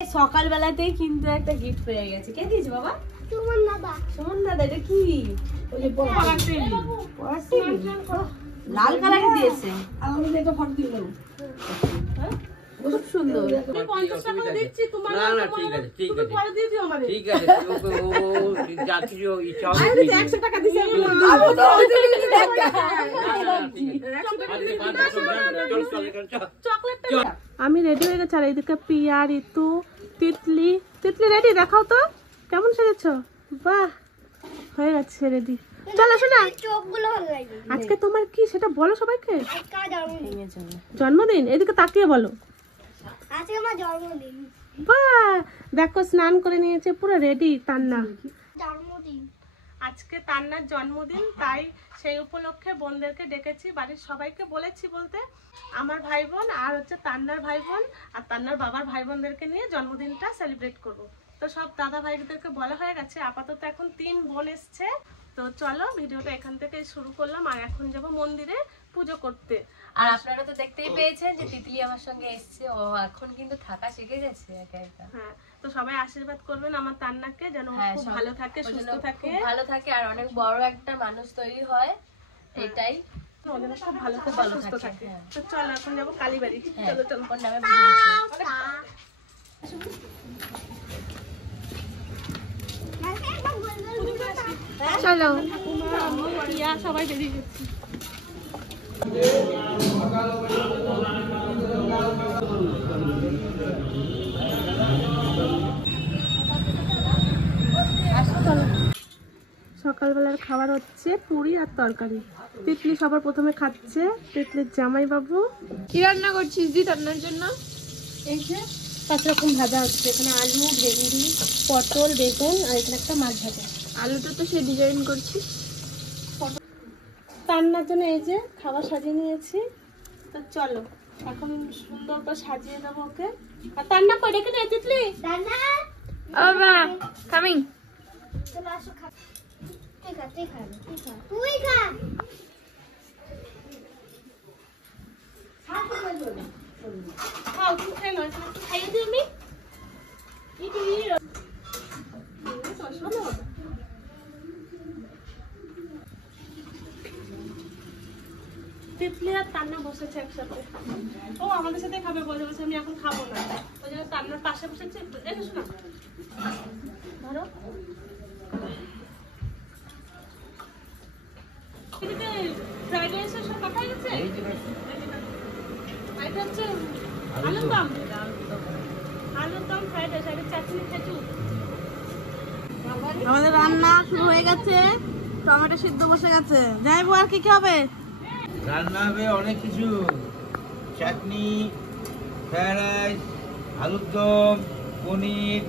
সকালবেলাতেই কিন্তু একটা গিফট পেয়ে গেছে। কে দিয়েছে বাবা? সুমন দাদা। সুমন দাদা, এটা কি? ওই যে লাল কালার দিয়েছে। আমি এটা ফটো দিয়ে দেবো। খুব সুন্দর। 50 টাকা দিচ্ছি তোমার। না না, ঠিক আছে ঠিক আছে, পরে দিয়ে দিও আমারে। ঠিক আছে। ও যা কিছু ইচ্ছা হবে। আমি 100 টাকা দিছি। আমি তো ওই দিন কি টাকা। চকলেটটা আমি রেডি হয়ে গেছি। আর এইদিকে পিয়া, ঋতু, তিতলি। তিতলি রেডি? দেখাও তো কেমন সেজেছো। বাহ, হয়ে গেছে রেডি। চল আসো না। চোখগুলো ভালো লাগে। আজকে তোমার কি সেটা বলো সবাইকে। আজকে আমার জন্মদিন। জন্মদিন? এদিকে তাকিয়ে বলো। আজকে আমার জন্মদিন। বাহ, দেখো স্নান করে নিয়েছে, পুরো রেডি তান্না। জন্মদিন। আজকে তান্নার জন্মদিন, তাই সেই উপলক্ষে বোনদেরকে ডেকেছি। বাড়ির সবাইকে বলেছি বলতে আমার ভাই বোন আর হচ্ছে তান্নার ভাই বোন আর তান্নার বাবার ভাই বোনদেরকে নিয়ে জন্মদিনটা সেলিব্রেট করব। তো সব দাদা ভাইদেরকে বলা হয়ে গেছে। আপাতত এখন 3 বোন এসছে। তো চলো ভিডিওটা এখান থেকে শুরু করলাম। আর এখন যাব মন্দিরে পুজো করতে। আর আপনারা তো দেখতেই পেয়েছেন যে তিতলি আমার সঙ্গে এসেছে। ও এখন কিন্তু থাকা শিখে গেছে একা একা। হ্যাঁ, তো সবাই আশীর্বাদ করবেন আমার তান্নাকে, যেন ও খুব ভালো থাকে, সুস্থ থাকে। ভালো থাকে আর অনেক বড় একটা মানুষ তৈরি হয়, এটাই। ও যেন খুব ভালো থাকে, সুস্থ থাকে। তো চলো এখন যাবো কালীবাড়ি। চলো চলো। ওর নামে চলো। প্রিয়া সবাই বেরিয়ে গেছি। সকালবেলার খাবার হচ্ছে পুরি আর তরকারি। তিতলি সবার প্রথমে খাচ্ছে। তিতলির জামাই বাবু। কি রান্না করছিস দি রান্নার জন্য? এই যে 5 রকম ভাজা হচ্ছে। এখানে আলু, ভেন্ডি, পটল, বেগুন আর এখানে একটা মাছ ভাজা। আলুটা তো সে ডিজাইন করছিস। রান্নার জন্য এই যে খাবার সাজিয়ে নিয়েছি। তো চলো এখন সুন্দর করে সাজিয়ে দেবো ওকে। আর রান্না করে রেখে দে তিতলি। দাদা। ওবা কামিং। চলো আসো খা। ঠিক আছে, ঠিক আছে, ঠিক আছে। তুই খা। খাও, তুমি খাই নাও। একটু খাইয়ে দিই আমি। তিতলি আর তান্না বসেছে একসাথে। ও আমাদের সাথে খাবে বসে বসে। আমি এখন খাবো না, ওই জন্য তান্নার পাশে বসেছে। একটু এসো না, ধরো। এদিকে ফ্রাইড রাইসের সব কাটা গেছে। এটা হচ্ছে আলুর দম। আলুর দম, ফ্রাইড রাইস, এটা চাটনি, খেজুর। আমাদের রান্না শুরু হয়ে গেছে। টমেটো সিদ্ধ বসে গেছে। যাইবো, আর কি কি হবে? রান্না হবে অনেক কিছু। চাটনি, ফ্রাইড রাইস, আলুর দম, পনির,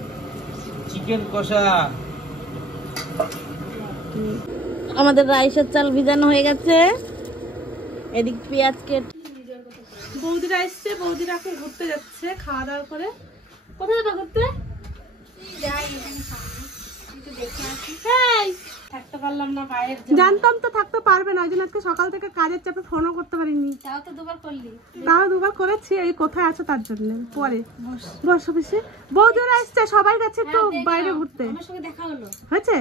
চিকেন কষা। আমাদের রাইসের চাল ভিজানো হয়ে গেছে। এদিক পেঁয়াজ কেটে বৌদিরা এসছে। বৌদিরা এখন ঘুরতে যাচ্ছে খাওয়া দাওয়া করে। কোথায় যাবে ঘুরতে? থাকতে পারলাম না ভাইয়ের জন্য। জানতাম তো থাকতে পারবে না, ওই জন্য আজকে সকাল থেকে কাজের চাপে ফোনও করতে পারিনি। তাও তো দুবার করলি। তাও 2 বার করেছি। এই কোথায় আছো তার জন্য। পরে বস অফিসে বৌদিরা এসছে, সবাই গেছে একটু বাইরে ঘুরতে। আমার সঙ্গে দেখা হলো। হয়েছে?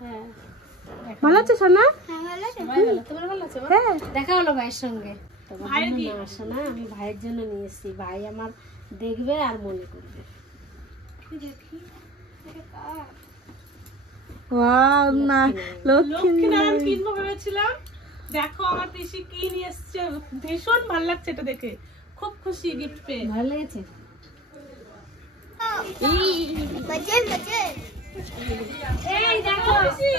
হ্যাঁ। ভালো আছে সোনা? হ্যাঁ, ভালো আছে। তোমার ভালো আছে? হ্যাঁ। দেখা হলো ভাইয়ের সঙ্গে। ভাইয়ের কি? শোনা, আমি ভাইয়ের জন্য নিয়ে এসেছি। ভাই আমার দেখবে আর মনে করবে। ওয়াও, না লক্ষ্মী নারায়ণ কিনবো ভেবেছিলাম। দেখো আমার পিসি কি নিয়ে এসছে। ভীষণ ভালো লাগছে এটা দেখে। খুব খুশি গিফট পেয়ে। ভালো লেগেছে। এই দেখো পিসি,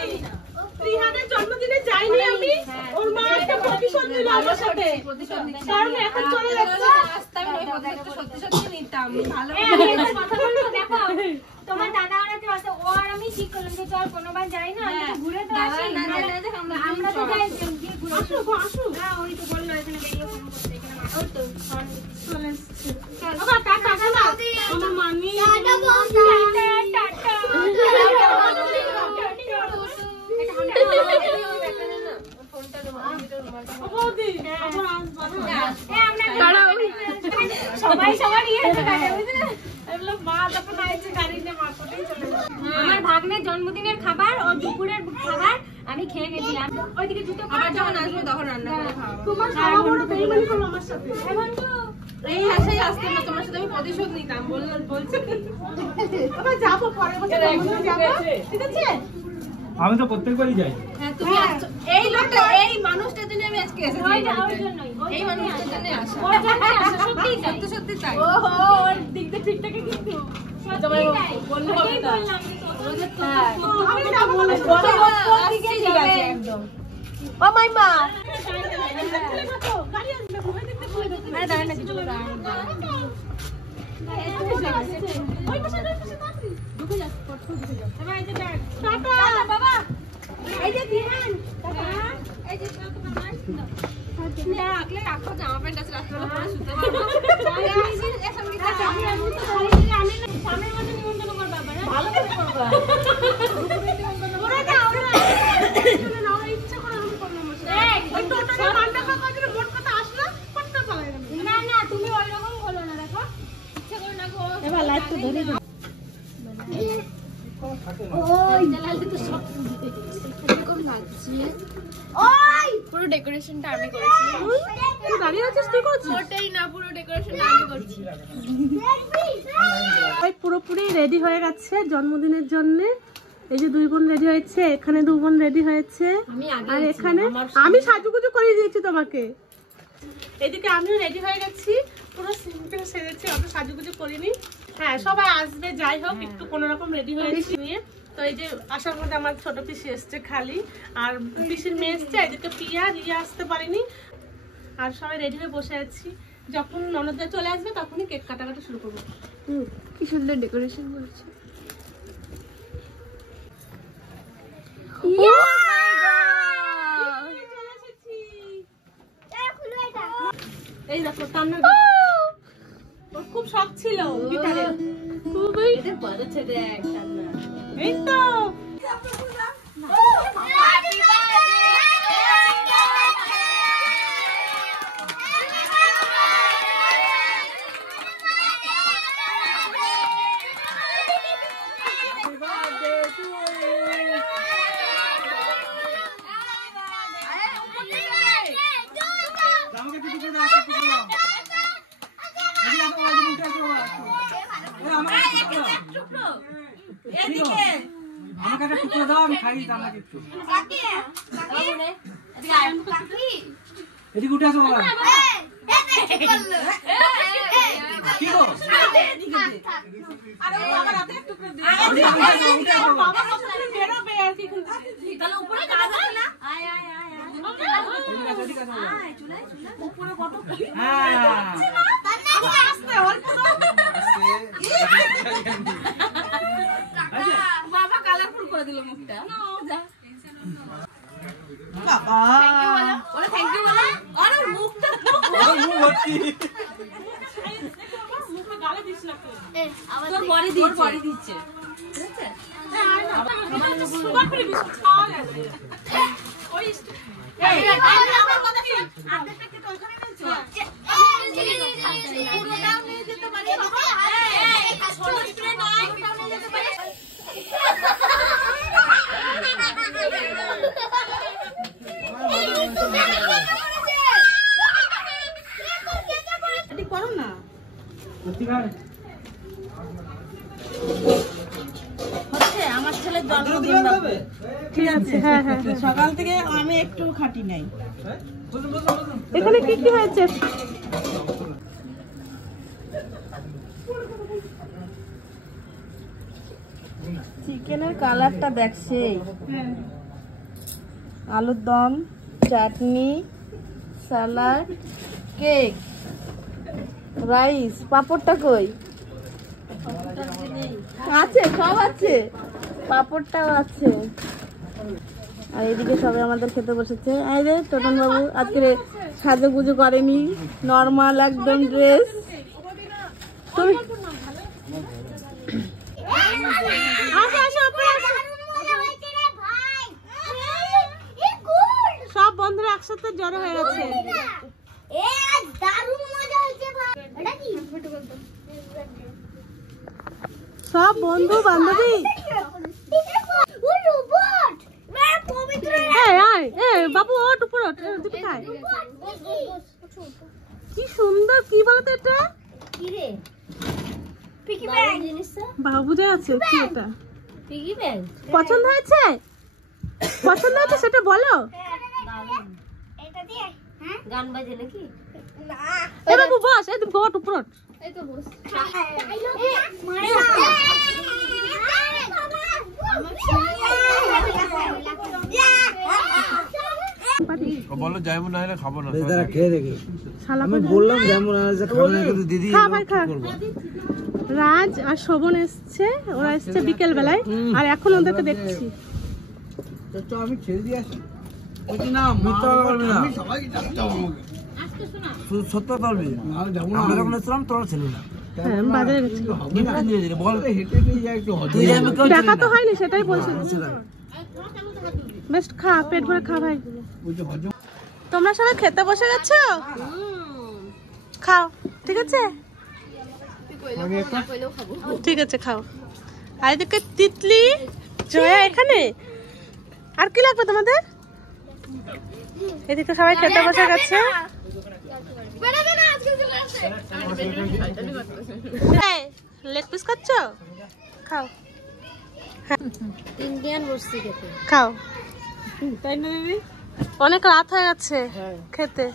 রিহানের জন্মদিনে যাইনি আমি। ওর মা একটা প্রতিশোধ নিল আমার সাথে। কারণ এখন চলে যাচ্ছে। সত্যি সত্যি নিতাম। ভালো কথা বলবো, দেখো তোমার দাদা ওরাকে আছে। ও আর আমি ঠিক করলাম যে চল কোনোবার যাই না, আমি একটু ঘুরে তো আসি। আমরা তো যাই গিয়ে ঘুরে আসি। আসো। না, ওই তো বললো এখানে বেরিয়ে ফোন করতে। এখানে ওই তো চলে এসছে। বাবা টাটা না। আমার মানি। টাটা বোন, টাটা। বৌদি আবার আসবা। সবাই সবার ইয়ে কাটে বুঝলে। এগুলো মা যখন আইছে গাড়ি নিয়ে মার্কেটেই চলে যাবে। আমার ভাগ্নের জন্মদিনের খাবার ও দুপুরের খাবার আমি খেয়ে গেছিলাম। ওইদিকে জুতো আবার যখন আসবে তখন রান্না করে খাওয়াবো। তোমার বাবা বড় বেইমানি করলো আমার সাথে। এই আশাই আসতে না তোমার সাথে আমি প্রতিশোধ নিতাম বলছি আবার যাবো পরের বছর জন্মদিনে যাবো, ঠিক আছে? আমি তো প্রত্যেকবারই যাই। হ্যাঁ তুমি আসছো এই লোকটা এই মানুষটার জন্য আমি আজকে এসেছি এই মানুষটার জন্য আসা ওর জন্য আসা সত্যি সত্যি সত্যি তাই ওহো ওর দিক দিয়ে ঠিকঠাকই কিন্তু সত্যি তাই বললে হবে না আমি না বলে দিকে ঠিক আছে একদম ও মাইমা গাড়ি আসবে ভয় দেখতে ভয় দেখতে। আরে দাঁড়া না কিছু দাঁড়া ওই পাশে তাড়াতাড়ি ঢুকে যা, পটপট ঢুকে যা। এবার এই যে ব্যাগ টাটা বাবা এই যে দিহান টাটা এই যে বাবা না আগলে রাখো জামা প্যান্ট আছে রাখতে পরে শুতে পারবো এর সঙ্গে টাটা আমি তো ধরে আনি না সামনের মাঝে নিমন্ত্রণ কর বাবা না ভালো করে করবা ওরা না ওরা না ওরা ইচ্ছা করে আমি করলাম ওই টোটোটা কান্ডা খাওয়া করে মোট কথা আসলো পটটা চলে গেল। না না তুমি ওই রকম বলো না দেখো ইচ্ছা করে না গো এবার লাইট তো ধরে দাও। ওই জালালতে তো সব এরকম লাগছে ওই পুরো ডেকোরেশনটা আমি করেছি তুই দাঁড়িয়ে আছিস, তুই করছিস? মোটেই না পুরো ডেকোরেশনটা আমি করছি ভাই পুরোপুরি রেডি হয়ে গেছে জন্মদিনের জন্য। এই যে দুই বোন রেডি হয়েছে, এখানে দু বোন রেডি হয়েছে, আর এখানে আমি সাজুগুজু করে দিয়েছি তোমাকে। এদিকে আমিও রেডি হয়ে গেছি, পুরো সিম্পল সেজেছি, অত সাজুগুজু করিনি। হ্যাঁ সবাই আসবে, যাই হোক একটু কোনো রকম রেডি হয়েছি নিয়ে। তো এই যে আসার মধ্যে আমার ছোট পিসি এসছে খালি, আর পিসির মেয়ে এসছে, এদিকে রিয়া আসতে পারেনি। আর সবাই রেডি হয়ে বসে আছি, যখন ননদরা চলে আসবে তখনই কেক কাটাকাটি শুরু করবো। কি সুন্দর ডেকোরেশন করেছে এই দেখো তান্নার ওর খুব শখ ছিল গিটারে, খুবই বলেছে দেখ তান্না। এই তো আমাকে একটু টুকরো দাও, একটু টুকরো দাও। এদিকে আসো, এদিকে আসো, ওরা আমাকে একটা টুকরো দাও। এদিকে আমাকে একটা টুকরো দাও, আমি খাই আপনাকে একটু। এদিকে উঠে আসো বাবা। কি গো? আরে বাবার হাতে একটু করে দিই। বাবা কতক্ষণ বেরোবে আর কি তাহলে উপরে কাজ আছে না। আয় আয় আয় এদিকে আসো, এদিকে আসো বাবা। উপরে কত হ্যাঁ আসতে অল্প বাবা কালারফুল করে দিল মুখটা। বাবা ওরে থ্যাংক ইউ বলো। আরে মুখটা মুখ ভর্তি। মুখে গালে দিস না তোর বড়ি দিচ্ছে ঠিক আছে? হ্যাঁ সুগার ফ্রি বিস্কুট খাওয়া যাবে। ওই এই আমার কথা শুন, আর্ধেকটা কি তোর ওখানে নিয়েছো? পুরোটাও নিয়ে যেতে পারি বাবা। এই ছোট স্প্রে নাই, পুরোটাও নিয়ে যেতে পারি। এটি করো না। সত্যি ভাই হচ্ছে আমার ছেলের জন্মদিন বাবু। ঠিক আছে, হ্যাঁ হ্যাঁ সকাল থেকে আমি একটু খাটি নাই। এখানে কি কি হয়েছে? চিকেনের কালারটা দেখছে, আলুর দম, চাটনি, সালাড, কেক, রাইস, পাপড়টা কই? আছে, সব আছে, পাপড়টাও আছে। আর এদিকে সবাই আমাদের খেতে বসেছে। এই রে টোটন বাবু আজকে সাজুগুজু করেনি, নর্মাল একদম ড্রেস। তুমি আসো আসো উপরে আসো। সব বন্ধুরা একসাথে জড়ো হয়ে গেছে। সব বন্ধু বান্ধবী। বাবু ওট উপর ওঠ, দুটো খায়। কি সুন্দর, কি বলতো এটা? বাবুরে আছে কি এটা? পছন্দ হয়েছে? পছন্দ হয়েছে সেটা বলো। গান বাজে নাকি? এ বাবু বস, এই ওট উপর ওঠ। বলো যেমন না হলে খাবো না। শালা আমি বললাম যেমন খাবো না, কিন্তু দিদি খা ভাই খা। রাজ আর শোভন এসছে, ওরা এসছে বিকেল বেলায়, আর এখন ওদেরকে দেখছি। আমি ছেড়ে দিয়ে আসি। না মিথ্যা বলবি না, সত্য বলবি। আমরা যখন এসেছিলাম তোরা ছিল না। হ্যাঁ বাজারে গেছিল, বল হেঁটে নিয়ে যাই একটু দেখা তো হয়নি, সেটাই বলছি। বেশ খা, পেট ভরে খা ভাই। তোমরা সবাই খেতে বসে গেছো? খাও, ঠিক আছে ঠিক আছে খাও। আর এদিকে তিতলি জয়া এখানে। আর কি লাগবে তোমাদের? এদিকে সবাই খেতে বসে গেছে। লেগ পিস খাচ্ছ? খাও ইন্ডিয়ান বসছি খেতে। খাও। তাই না দিদি? অনেক রাত হয়ে গেছে খেতে।